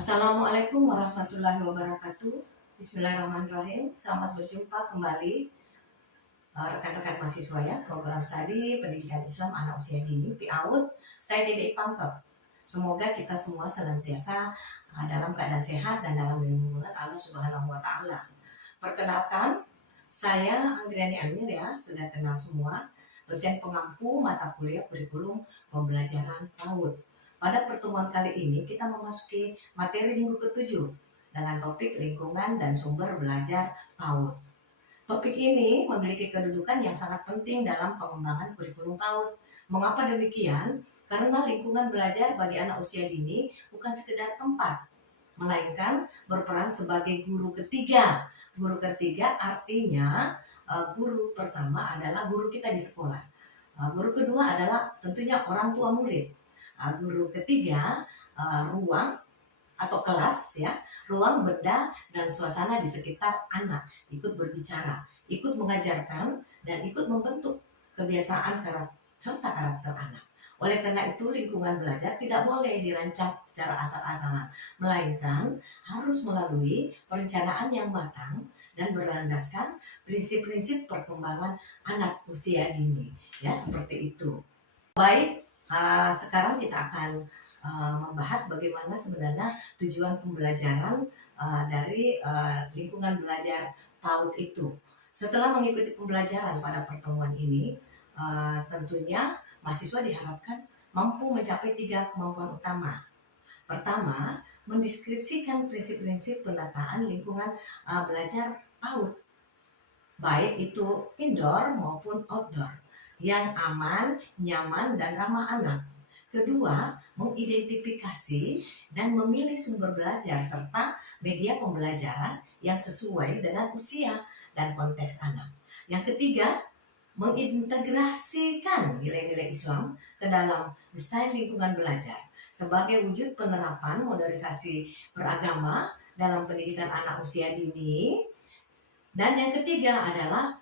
Assalamualaikum warahmatullahi wabarakatuh. Bismillahirrahmanirrahim. Selamat berjumpa kembali rekan-rekan mahasiswa ya, program studi pendidikan Islam anak usia dini PAUD Stay Dede Pangkep. Semoga kita semua senantiasa dalam keadaan sehat dan dalam lindungan Allah Subhanahu wa taala. Perkenalkan, saya Anggriani Amir ya, sudah kenal semua, dosen pengampu mata kuliah kurikulum pembelajaran PAUD. Pada pertemuan kali ini kita memasuki materi minggu ke-7 dengan topik lingkungan dan sumber belajar PAUD. Topik ini memiliki kedudukan yang sangat penting dalam pengembangan kurikulum PAUD. Mengapa demikian? Karena lingkungan belajar bagi anak usia dini bukan sekedar tempat, melainkan berperan sebagai guru ketiga. Guru ketiga artinya guru pertama adalah guru kita di sekolah. Guru kedua adalah tentunya orang tua murid. Guru ketiga ruang atau kelas ya, ruang, benda, dan suasana di sekitar anak, ikut berbicara, ikut mengajarkan, dan ikut membentuk kebiasaan serta karakter anak. Oleh karena itu lingkungan belajar tidak boleh dirancang secara asal-asalan, melainkan harus melalui perencanaan yang matang dan berlandaskan prinsip-prinsip perkembangan anak usia dini. Ya, seperti itu. Baik, sekarang kita akan membahas bagaimana sebenarnya tujuan pembelajaran dari lingkungan belajar PAUD itu. Setelah mengikuti pembelajaran pada pertemuan ini, tentunya mahasiswa diharapkan mampu mencapai 3 kemampuan utama. Pertama, mendeskripsikan prinsip-prinsip penataan lingkungan belajar PAUD, baik itu indoor maupun outdoor, yang aman, nyaman, dan ramah anak. Kedua, mengidentifikasi dan memilih sumber belajar serta media pembelajaran yang sesuai dengan usia dan konteks anak. Yang ketiga, mengintegrasikan nilai-nilai Islam ke dalam desain lingkungan belajar sebagai wujud penerapan modernisasi beragama dalam pendidikan anak usia dini. Dan yang ketiga adalah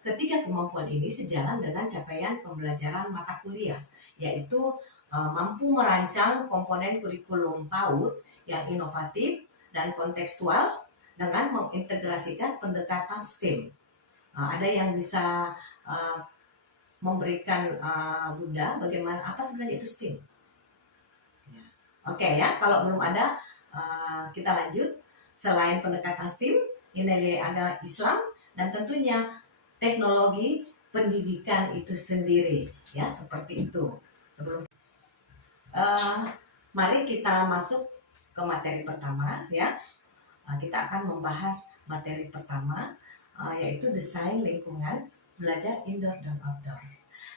ketiga kemampuan ini sejalan dengan capaian pembelajaran mata kuliah, yaitu mampu merancang komponen kurikulum PAUD yang inovatif dan kontekstual dengan mengintegrasikan pendekatan STEM. Ada yang bisa memberikan Bunda bagaimana apa sebenarnya itu STEM? Ya. Oke ya, kalau belum ada kita lanjut. Selain pendekatan STEM, nilai agama Islam, dan tentunya teknologi pendidikan itu sendiri ya, seperti itu. Sebelum mari kita masuk ke materi pertama ya. Kita akan membahas materi pertama yaitu desain lingkungan belajar indoor dan outdoor.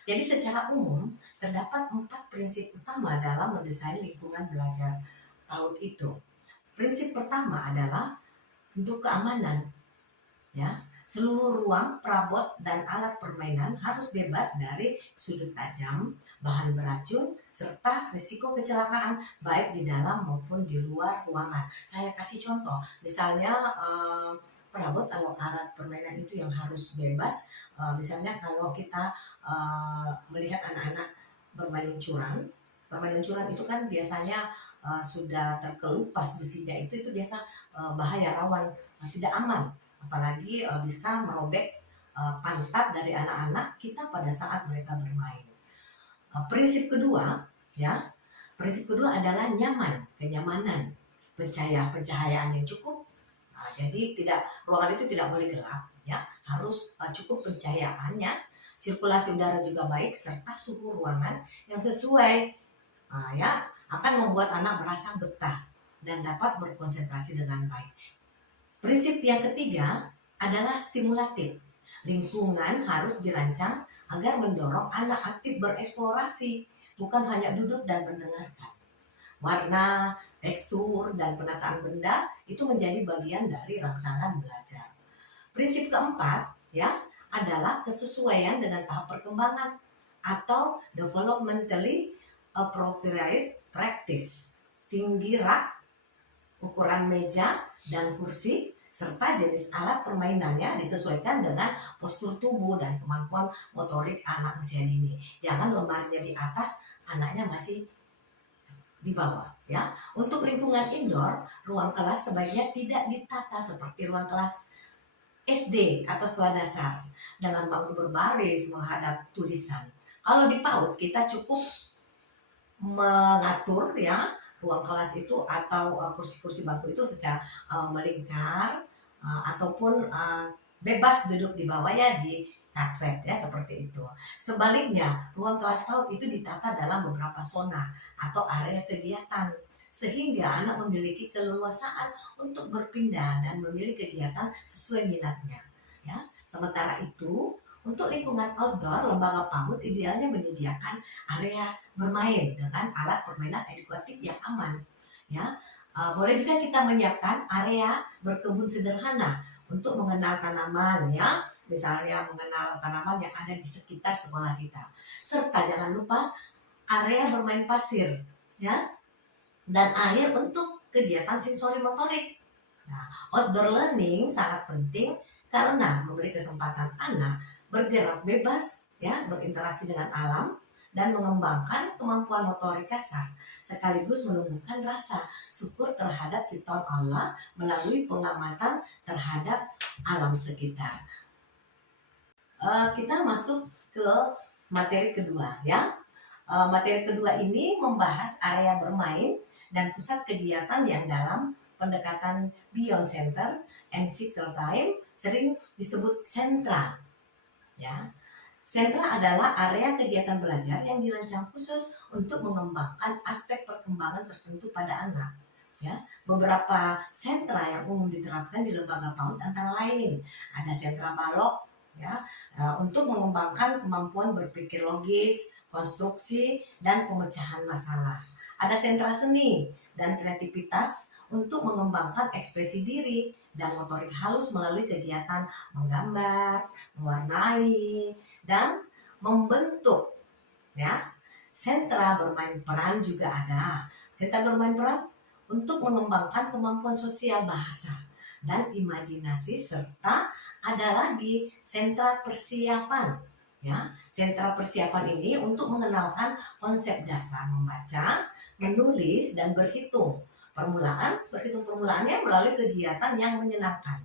Jadi secara umum terdapat 4 prinsip utama dalam mendesain lingkungan belajar PAUD itu. Prinsip pertama adalah untuk keamanan. Ya, seluruh ruang, perabot, dan alat permainan harus bebas dari sudut tajam, bahan beracun, serta risiko kecelakaan baik di dalam maupun di luar ruangan. Saya kasih contoh, misalnya perabot atau alat permainan itu yang harus bebas. Misalnya kalau kita melihat anak-anak bermain luncuran. Bermain luncuran itu kan biasanya sudah terkelupas besinya, itu biasa bahaya, rawan, tidak aman, apalagi bisa merobek pantat dari anak-anak kita pada saat mereka bermain. Prinsip kedua ya, prinsip kedua adalah kenyamanan, pencahayaan yang cukup. Jadi ruangan itu tidak boleh gelap ya, harus cukup pencahayaannya, sirkulasi udara juga baik, serta suhu ruangan yang sesuai ya, akan membuat anak merasa betah dan dapat berkonsentrasi dengan baik. Prinsip yang ketiga adalah stimulatif. Lingkungan harus dirancang agar mendorong anak aktif bereksplorasi, bukan hanya duduk dan mendengarkan. Warna, tekstur, dan penataan benda itu menjadi bagian dari rangsangan belajar. Prinsip keempat ya adalah kesesuaian dengan tahap perkembangan atau developmentally appropriate practice. Tinggi rak, ukuran meja dan kursi, serta jenis alat permainannya disesuaikan dengan postur tubuh dan kemampuan motorik anak usia dini. Jangan lemarinya di atas, anaknya masih di bawah ya. Untuk lingkungan indoor, ruang kelas sebaiknya tidak ditata seperti ruang kelas SD atau sekolah dasar dengan bangku berbaris menghadap tulisan. Kalau di PAUD kita cukup mengatur ya ruang kelas itu atau kursi-kursi bangku itu secara melingkar ataupun bebas duduk di bawah ya di karpet ya seperti itu. Sebaliknya, ruang kelas PAUD itu ditata dalam beberapa zona atau area kegiatan sehingga anak memiliki keleluasaan untuk berpindah dan memilih kegiatan sesuai minatnya. Ya, sementara itu untuk lingkungan outdoor, lembaga PAUD idealnya menyediakan area bermain dengan alat permainan edukatif yang aman. Ya, boleh juga kita menyiapkan area berkebun sederhana untuk mengenal tanaman ya, misalnya mengenal tanaman yang ada di sekitar sekolah kita. Serta jangan lupa area bermain pasir ya dan air untuk kegiatan sensori motorik. Nah, outdoor learning sangat penting karena memberi kesempatan anak bergerak bebas, ya, berinteraksi dengan alam dan mengembangkan kemampuan motorik kasar, sekaligus menumbuhkan rasa syukur terhadap ciptaan Allah melalui pengamatan terhadap alam sekitar. Kita masuk ke materi kedua, ya. Materi kedua ini membahas area bermain dan pusat kegiatan yang dalam pendekatan Beyond Center and Cycle Time sering disebut sentra. Ya, sentra adalah area kegiatan belajar yang dirancang khusus untuk mengembangkan aspek perkembangan tertentu pada anak. Ya, beberapa sentra yang umum diterapkan di lembaga PAUD antara lain ada sentra balok ya untuk mengembangkan kemampuan berpikir logis, konstruksi dan pemecahan masalah. Ada sentra seni dan kreativitas untuk mengembangkan ekspresi diri dan motorik halus melalui kegiatan menggambar, mewarnai dan membentuk ya. Sentra bermain peran juga ada. Sentra bermain peran untuk mengembangkan kemampuan sosial bahasa dan imajinasi serta ada lagi sentra persiapan ya. Sentra persiapan ini untuk mengenalkan konsep dasar membaca, menulis dan berhitung. Permulaannya melalui kegiatan yang menyenangkan.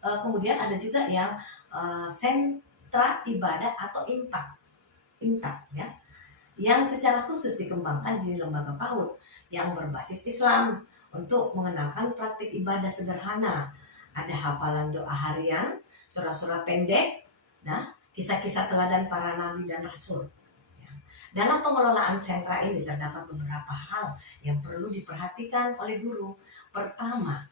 Kemudian ada juga yang sentra ibadah atau impact ya, yang secara khusus dikembangkan di lembaga PAUD yang berbasis Islam untuk mengenalkan praktik ibadah sederhana. Ada hafalan doa harian, surah-surah pendek, nah kisah-kisah teladan para nabi dan rasul. Dalam pengelolaan sentra ini terdapat beberapa hal yang perlu diperhatikan oleh guru. Pertama,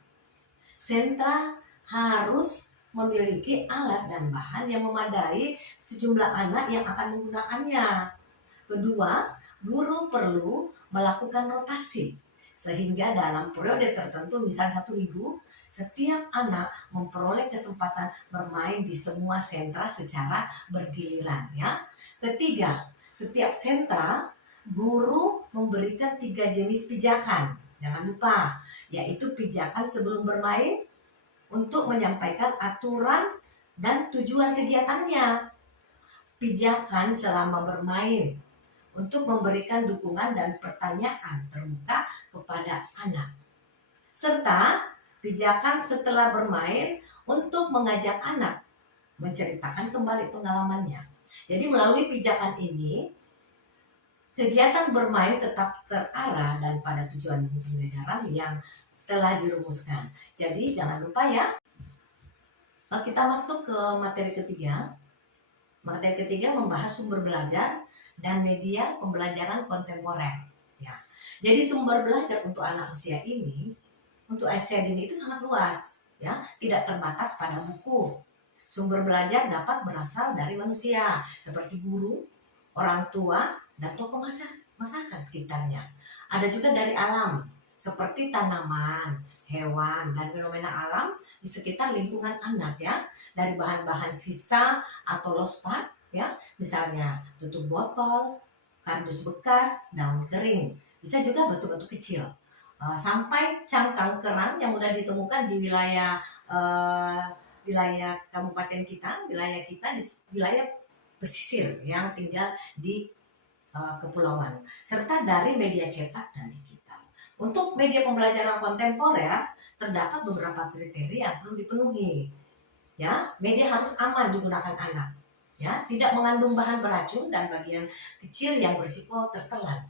sentra harus memiliki alat dan bahan yang memadai sejumlah anak yang akan menggunakannya. Kedua, guru perlu melakukan rotasi sehingga dalam periode tertentu, misalnya 1 minggu, setiap anak memperoleh kesempatan bermain di semua sentra secara bergiliran ya. Ketiga, setiap sentra guru memberikan 3 jenis pijakan. Jangan lupa, yaitu pijakan sebelum bermain untuk menyampaikan aturan dan tujuan kegiatannya. Pijakan selama bermain untuk memberikan dukungan dan pertanyaan terbuka kepada anak. Serta pijakan setelah bermain untuk mengajak anak menceritakan kembali pengalamannya. Jadi melalui pijakan ini, kegiatan bermain tetap terarah dan pada tujuan pembelajaran yang telah dirumuskan. Jadi jangan lupa ya. Kita masuk ke materi ketiga. Materi ketiga membahas sumber belajar dan media pembelajaran kontemporer. Ya. Jadi sumber belajar untuk anak usia ini, untuk usia dini itu sangat luas, ya, tidak terbatas pada buku. Sumber belajar dapat berasal dari manusia, seperti guru, orang tua, dan tokoh masyarakat sekitarnya. Ada juga dari alam, seperti tanaman, hewan, dan fenomena alam di sekitar lingkungan anak ya, dari bahan-bahan sisa atau lost part ya, misalnya tutup botol, kardus bekas, daun kering, bisa juga batu-batu kecil, sampai cangkang kerang yang mudah ditemukan di wilayah kabupaten kita, wilayah pesisir yang tinggal di kepulauan, serta dari media cetak dan digital. Untuk media pembelajaran kontemporer, terdapat beberapa kriteria yang perlu dipenuhi. Ya, media harus aman digunakan anak. Ya, tidak mengandung bahan beracun dan bagian kecil yang berisiko tertelan.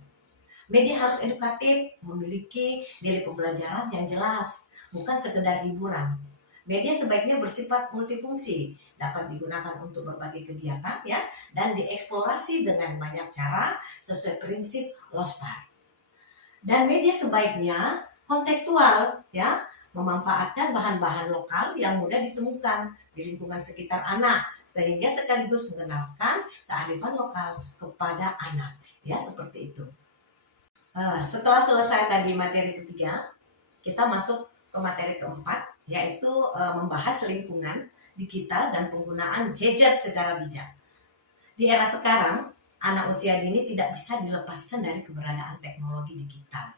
Media harus edukatif, memiliki nilai pembelajaran yang jelas, bukan sekedar hiburan. Media sebaiknya bersifat multifungsi, dapat digunakan untuk berbagai kegiatan ya, dan dieksplorasi dengan banyak cara sesuai prinsip LOSPAR. Dan media sebaiknya kontekstual ya, memanfaatkan bahan-bahan lokal yang mudah ditemukan di lingkungan sekitar anak sehingga sekaligus mengenalkan kearifan lokal kepada anak ya, seperti itu. Setelah selesai tadi materi ketiga, kita masuk ke materi keempat, yaitu membahas lingkungan digital dan penggunaan gadget secara bijak. Di era sekarang, anak usia dini tidak bisa dilepaskan dari keberadaan teknologi digital.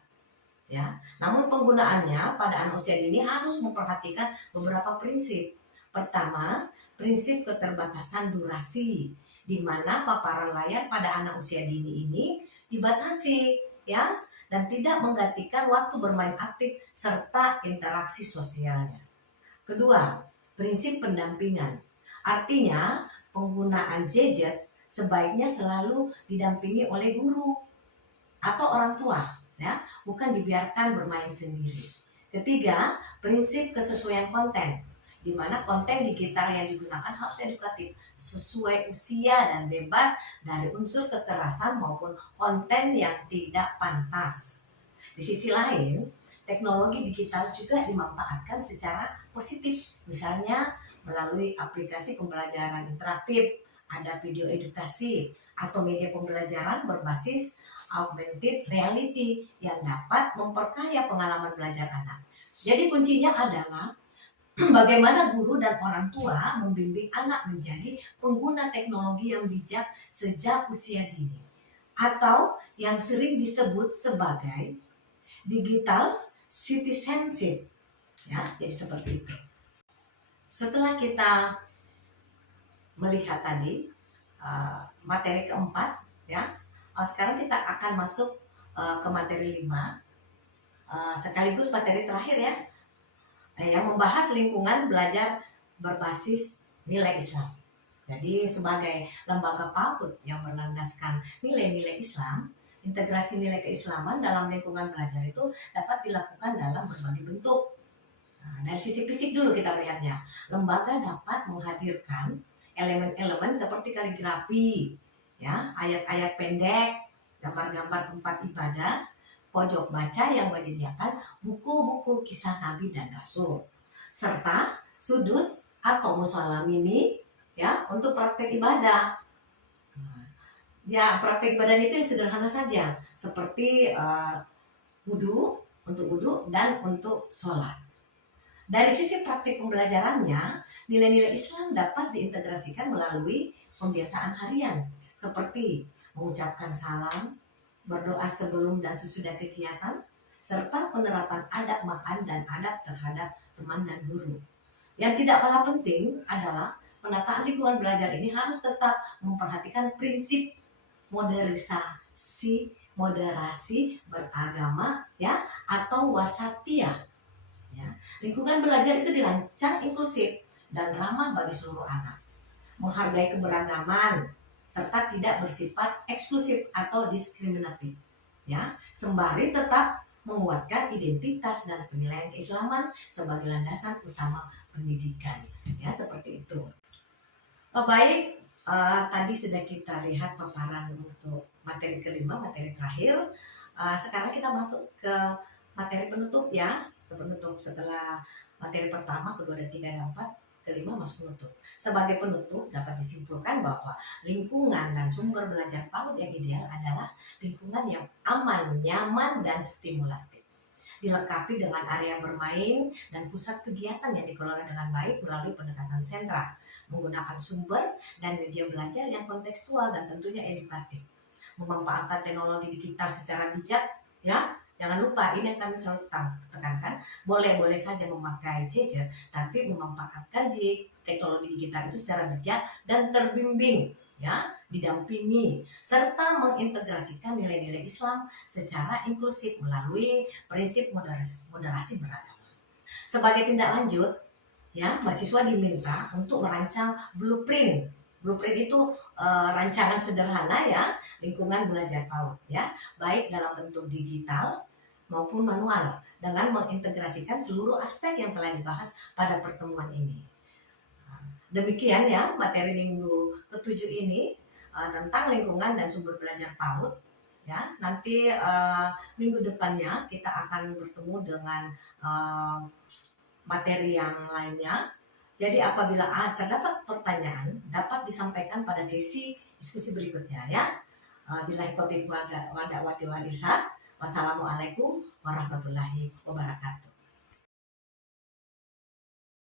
Ya, namun penggunaannya pada anak usia dini harus memperhatikan beberapa prinsip. Pertama, prinsip keterbatasan durasi, di mana paparan layar pada anak usia dini ini dibatasi, ya, dan tidak menggantikan waktu bermain aktif serta interaksi sosialnya. Kedua, prinsip pendampingan. Artinya, penggunaan gadget sebaiknya selalu didampingi oleh guru atau orang tua, ya, bukan dibiarkan bermain sendiri. Ketiga, prinsip kesesuaian konten, di mana konten digital yang digunakan harus edukatif, sesuai usia dan bebas dari unsur kekerasan maupun konten yang tidak pantas. Di sisi lain, teknologi digital juga dimanfaatkan secara positif, misalnya melalui aplikasi pembelajaran interaktif, ada video edukasi, atau media pembelajaran berbasis augmented reality yang dapat memperkaya pengalaman belajar anak. Jadi kuncinya adalah bagaimana guru dan orang tua membimbing anak menjadi pengguna teknologi yang bijak sejak usia dini, atau yang sering disebut sebagai digital citizenship. Ya, jadi seperti itu. Setelah kita melihat tadi materi keempat, ya, sekarang kita akan masuk ke materi 5, sekaligus materi terakhir ya, yang membahas lingkungan belajar berbasis nilai Islam. Jadi sebagai lembaga PAUD yang berlandaskan nilai-nilai Islam, integrasi nilai keislaman dalam lingkungan belajar itu dapat dilakukan dalam berbagai bentuk. Nah, dari sisi fisik dulu kita melihatnya, lembaga dapat menghadirkan elemen-elemen seperti kaligrafi, ya, ayat-ayat pendek, gambar-gambar tempat ibadah, pojok baca yang menyediakan buku-buku kisah Nabi dan Rasul, serta sudut atau musala mini ya untuk praktek ibadah. Ya, praktek ibadahnya itu yang sederhana saja, seperti wudhu, untuk wudhu dan untuk sholat. Dari sisi praktik pembelajarannya, nilai-nilai Islam dapat diintegrasikan melalui pembiasaan harian, seperti mengucapkan salam, berdoa sebelum dan sesudah kegiatan, serta penerapan adab makan dan adab terhadap teman dan guru. Yang tidak kalah penting adalah penataan lingkungan belajar ini harus tetap memperhatikan prinsip moderasi beragama ya, atau wasatiyah. Ya. Lingkungan belajar itu dirancang inklusif dan ramah bagi seluruh anak, menghargai keberagaman serta tidak bersifat eksklusif atau diskriminatif. Ya, sembari tetap menguatkan identitas dan penilaian keislaman sebagai landasan utama pendidikan. Ya, seperti itu. Baik, tadi sudah kita lihat paparan untuk materi kelima, materi terakhir. Sekarang kita masuk ke materi penutup ya, penutup setelah materi pertama, kedua, dan tiga, dan empat, kelima masuk penutup. Sebagai penutup dapat disimpulkan bahwa lingkungan dan sumber belajar PAUD yang ideal adalah lingkungan yang aman, nyaman, dan stimulatif. Dilengkapi dengan area bermain dan pusat kegiatan yang dikelola dengan baik melalui pendekatan sentra, menggunakan sumber dan media belajar yang kontekstual dan tentunya edukatif. Memanfaatkan teknologi digital secara bijak ya. Jangan lupa, ini yang kami selalu tekankan, boleh-boleh saja memakai gadget, tapi memanfaatkan di teknologi digital itu secara bijak dan terbimbing, ya, didampingi, serta mengintegrasikan nilai-nilai Islam secara inklusif melalui prinsip moderasi beragama. Sebagai tindak lanjut, ya, mahasiswa diminta untuk merancang blueprint. Blueprint itu rancangan sederhana ya lingkungan belajar PAUD ya, baik dalam bentuk digital maupun manual dengan mengintegrasikan seluruh aspek yang telah dibahas pada pertemuan ini. Demikian ya materi minggu ke-7 ini tentang lingkungan dan sumber belajar PAUD. Ya, nanti minggu depannya kita akan bertemu dengan materi yang lainnya. Jadi apabila terdapat pertanyaan dapat disampaikan pada sesi diskusi berikutnya ya. Billahi taufiq wal hidayah. Wassalamualaikum warahmatullahi wabarakatuh.